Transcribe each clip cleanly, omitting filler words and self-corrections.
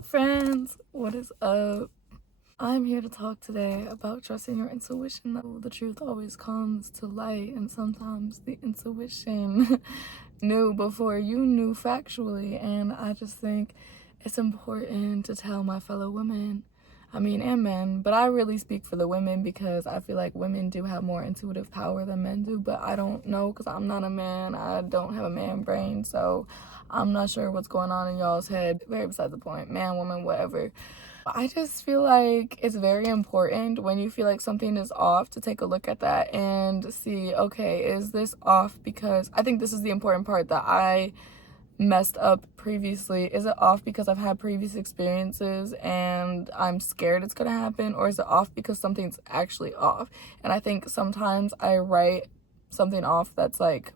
up, friends? What is up? I'm here to talk today about trusting your intuition. The truth always comes to light, and sometimes the intuition knew before you knew factually. And I just think it's important to tell my fellow women, and men, but I really speak for the women because I feel like women do have more intuitive power than men do, but I don't know because I'm not a man. I don't have a man brain, so I'm not sure what's going on in y'all's head. Very beside the point. Man, woman, whatever. I just feel like it's very important when you feel like something is off to take a look at that and see, okay, is this off? Because I think this is the important part that I messed up previously. Is it off because I've had previous experiences and I'm scared it's gonna happen, or is it off because something's actually off? And I think sometimes I write something off that's like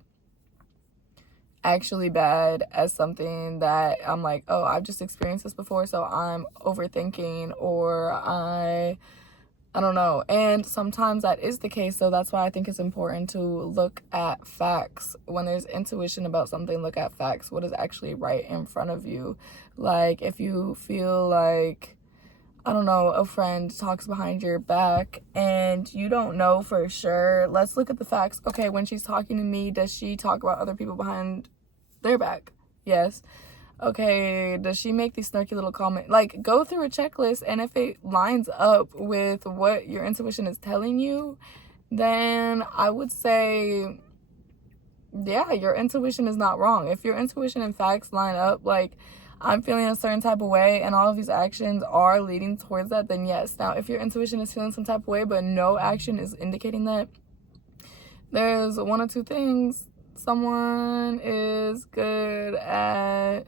actually bad as something that I'm like, oh, I've just experienced this before, so I'm overthinking, or I don't know. And sometimes that is the case, so that's why I think it's important to look at facts. When there's intuition about something, look at facts. What is actually right in front of you? Like, if you feel like, I don't know, a friend talks behind your back and you don't know for sure, let's look at the facts. Okay, when she's talking to me, does she talk about other people behind their back? Yes. Okay, does she make these snarky little comments? Like, go through a checklist, and if it lines up with what your intuition is telling you, then I would say, yeah, your intuition is not wrong. If your intuition and facts line up, like, I'm feeling a certain type of way and all of these actions are leading towards that, then yes. Now, if your intuition is feeling some type of way but no action is indicating that, there's one or two things. Someone is good at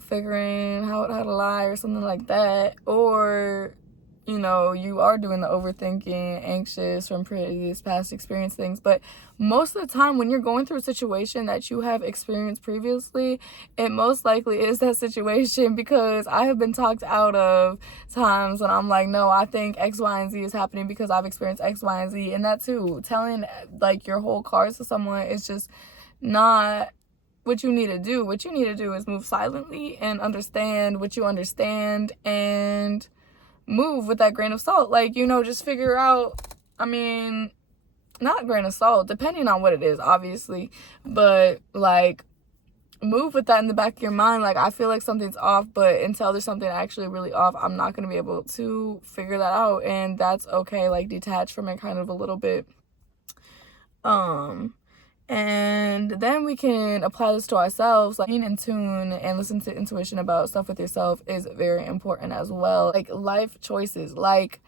figuring out how to lie or something like that, or you are doing the overthinking, anxious from previous past experience things. But most of the time when you're going through a situation that you have experienced previously, it most likely is that situation, because I have been talked out of times when I'm like, no, I think X, Y, and Z is happening because I've experienced X, Y, and Z. And that too, telling like your whole cards to someone is just not what you need to do. What you need to do is move silently and understand what you understand and move with that grain of salt. Like, just figure out, not grain of salt, depending on what it is, obviously, but like, move with that in the back of your mind. Like, I feel like something's off, but until there's something actually really off, I'm not going to be able to figure that out, and that's okay. Like, detach from it kind of a little bit. And then we can apply this to ourselves. Like, being in tune and listen to intuition about stuff with yourself is very important as well. Like, life choices, like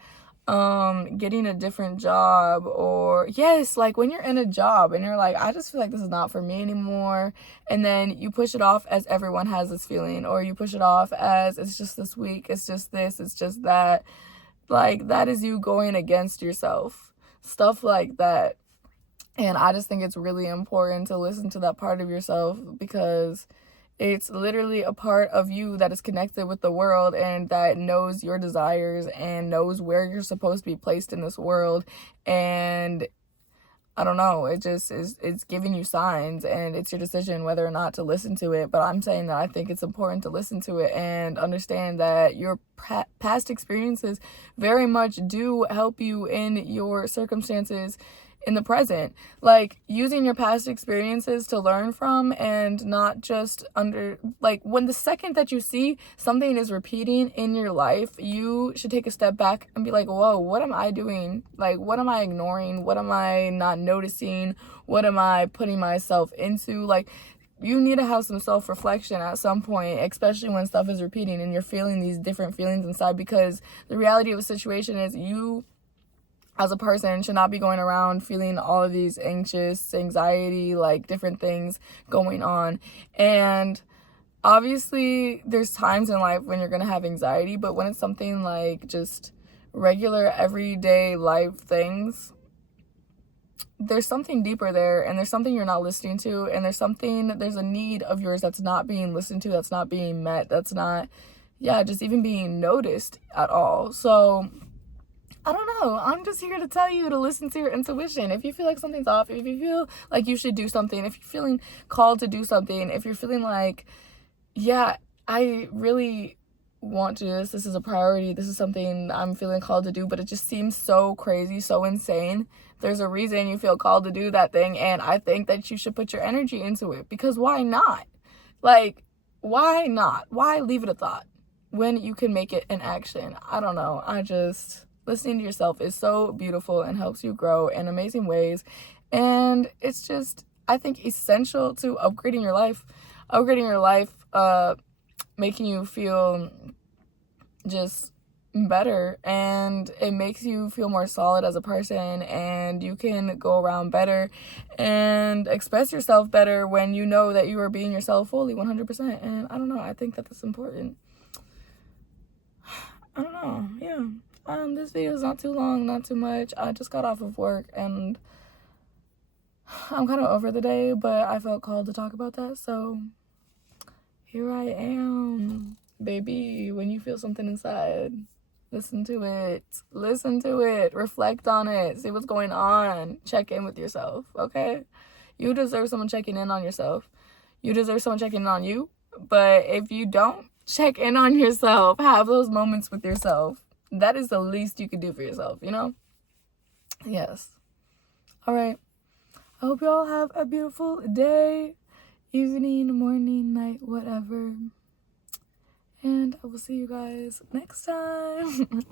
getting a different job, or yes, like when you're in a job and you're like, I just feel like this is not for me anymore, and then you push it off as everyone has this feeling, or you push it off as it's just this week, it's just this, it's just that. Like, that is you going against yourself, stuff like that. And I just think it's really important to listen to that part of yourself, because it's literally a part of you that is connected with the world and that knows your desires and knows where you're supposed to be placed in this world. And I don't know, it just is, it's giving you signs, and it's your decision whether or not to listen to it. But I'm saying that I think it's important to listen to it and understand that your past experiences very much do help you in your circumstances in the present. Like, using your past experiences to learn from, and not just like, when the second that you see something is repeating in your life, you should take a step back and be like, whoa, what am I doing? Like, what am I ignoring? What am I not noticing? What am I putting myself into? Like, you need to have some self-reflection at some point, especially when stuff is repeating and you're feeling these different feelings inside, because the reality of the situation is, you as a person should not be going around feeling all of these anxiety, like different things going on. And obviously there's times in life when you're going to have anxiety, but when it's something like just regular everyday life things, there's something deeper there, and there's something you're not listening to, and there's a need of yours that's not being listened to, that's not being met, that's not, just even being noticed at all. So I don't know. I'm just here to tell you to listen to your intuition. If you feel like something's off, if you feel like you should do something, if you're feeling called to do something, if you're feeling like, I really want to do this. This is a priority. This is something I'm feeling called to do, but it just seems so crazy, so insane. There's a reason you feel called to do that thing, and I think that you should put your energy into it, because why not? Like, why not? Why leave it a thought when you can make it an action? I don't know. Listening to yourself is so beautiful and helps you grow in amazing ways. And it's just, I think, essential to upgrading your life. Making you feel just better, and it makes you feel more solid as a person, and you can go around better and express yourself better when you know that you are being yourself fully 100%. And I don't know, I think that that's important. I don't know. Yeah, this video is not too long, not too much. I just got off of work and I'm kind of over the day, but I felt called to talk about that, so here I am. Baby, when you feel something inside, listen to it. Reflect on it. See what's going on. Check in with yourself, okay? You deserve someone checking in on yourself. You deserve someone checking in on you. But if you don't check in on yourself, have those moments with yourself, that is the least you could do for yourself, you know? Yes. All right. I hope you all have a beautiful day, evening, morning, night, whatever. And I will see you guys next time.